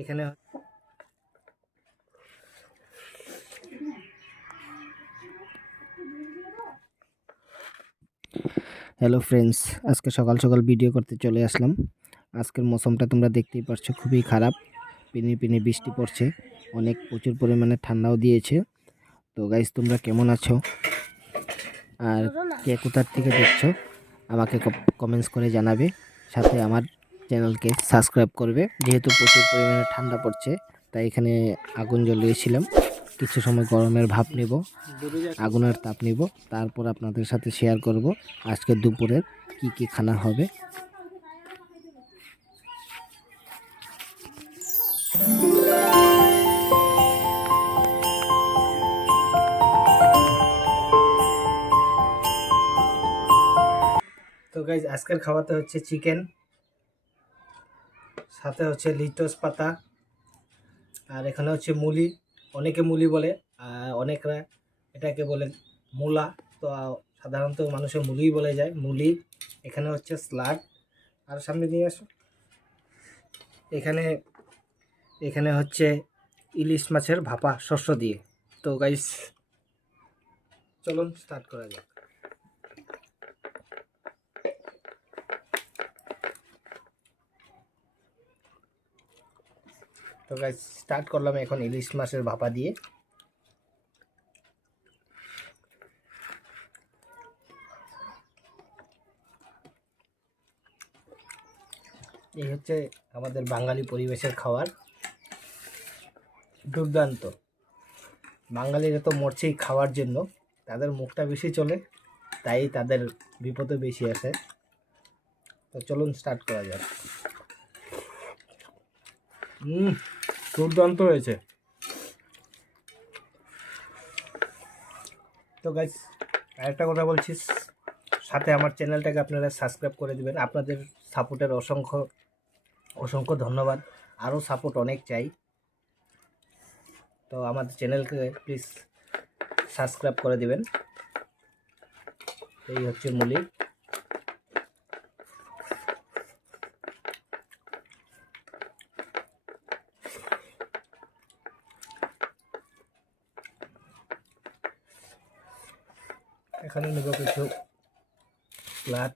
এখানে hello friends আজকে সকাল সকাল ভিডিও করতে চলে আসলাম। আজকের মৌসুমটা তোমরা দেখতেই পারছ, খুবই খারাপ। পিনি পিনি বৃষ্টি পড়ছে, অনেক প্রচুর পরিমাণে ঠান্ডাও দিয়েছে। তো গাইজ তোমরা কেমন আছো? আর কে কোথার থেকে দেখছ? আমাকে কমেন্টস করে জানাবে। সাথে আমার চ্যানেলকে সাবস্ক্রাইব করবে। যেহেতু প্রচুর পরিমাণে ঠান্ডা পড়ছে, তাই এখানে আগুন জ্বলিয়েছিলাম। কিছু সময় গরমের ভাপ নেব, আগুনের তাপ নিব, তারপর আপনাদের সাথে শেয়ার করব আজকে দুপুরের কি কি খানা হবে। তো গাইজ আজকের খাওয়াতে হচ্ছে চিকেন সাথে হচ্ছে লিটস পাতা, আর এখানে হচ্ছে মুলি, অনেকে মুলি বলে অনেকরা এটাকে বলে মূলা। তো সাধারণত মানুষের মুলিই বলে যায়, মুলি। এখানে হচ্ছে স্লাড আর সামনে দিয়ে আসো। এখানে এখানে হচ্ছে ইলিশ মাছের ভাপা, শস্য দিয়ে। তো গাইস চলুন স্টার্ট করা যাক। তো গাইস স্টার্ট করলাম এখন ইলিশ মাছের ভাপা দিয়ে। এই হচ্ছে আমাদের বাঙালি পরিবেশের খাবার দুর্দান্ত। বাঙালিরা তো মরছেই খাওয়ার জন্য, তাদের মুখটা বেশি চলে, তাই তাদের বিপদে বেশি আসে। তো চলুন স্টার্ট করা যাক। হুম দুর্দান্ত হয়েছে। তো গাইজ আরেকটা কথা বলছি, সাথে আমার চ্যানেলটাকে আপনারা সাবস্ক্রাইব করে দিবেন। আপনাদের সাপোর্টের অসংখ্য অসংখ্য ধন্যবাদ। আরও সাপোর্ট অনেক চাই। তো আমাদের চ্যানেলকে প্লিজ সাবস্ক্রাইব করে দিবেন। এই হচ্ছে মুলি এখানে নেব কিছু স্লাট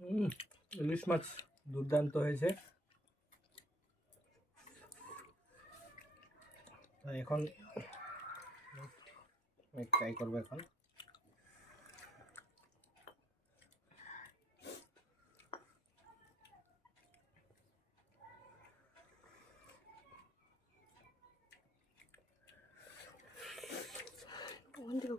হুম, ইলিশ মাছ দুর্দান্ত হয়েছে। এখন ট্রাই করব এখন। ওখান থেকে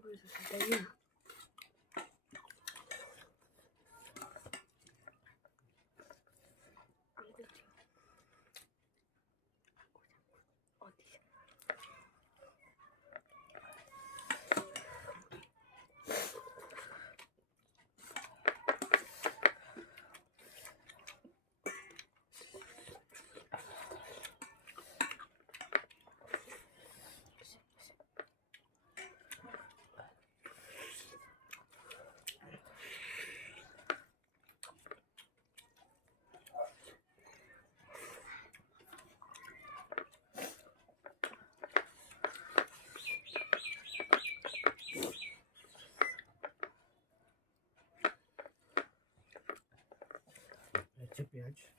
czepiać.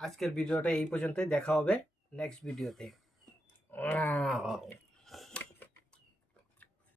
আজকের ভিডিওটা এই পর্যন্তই দেখা হবে নেক্সট ভিডিওতে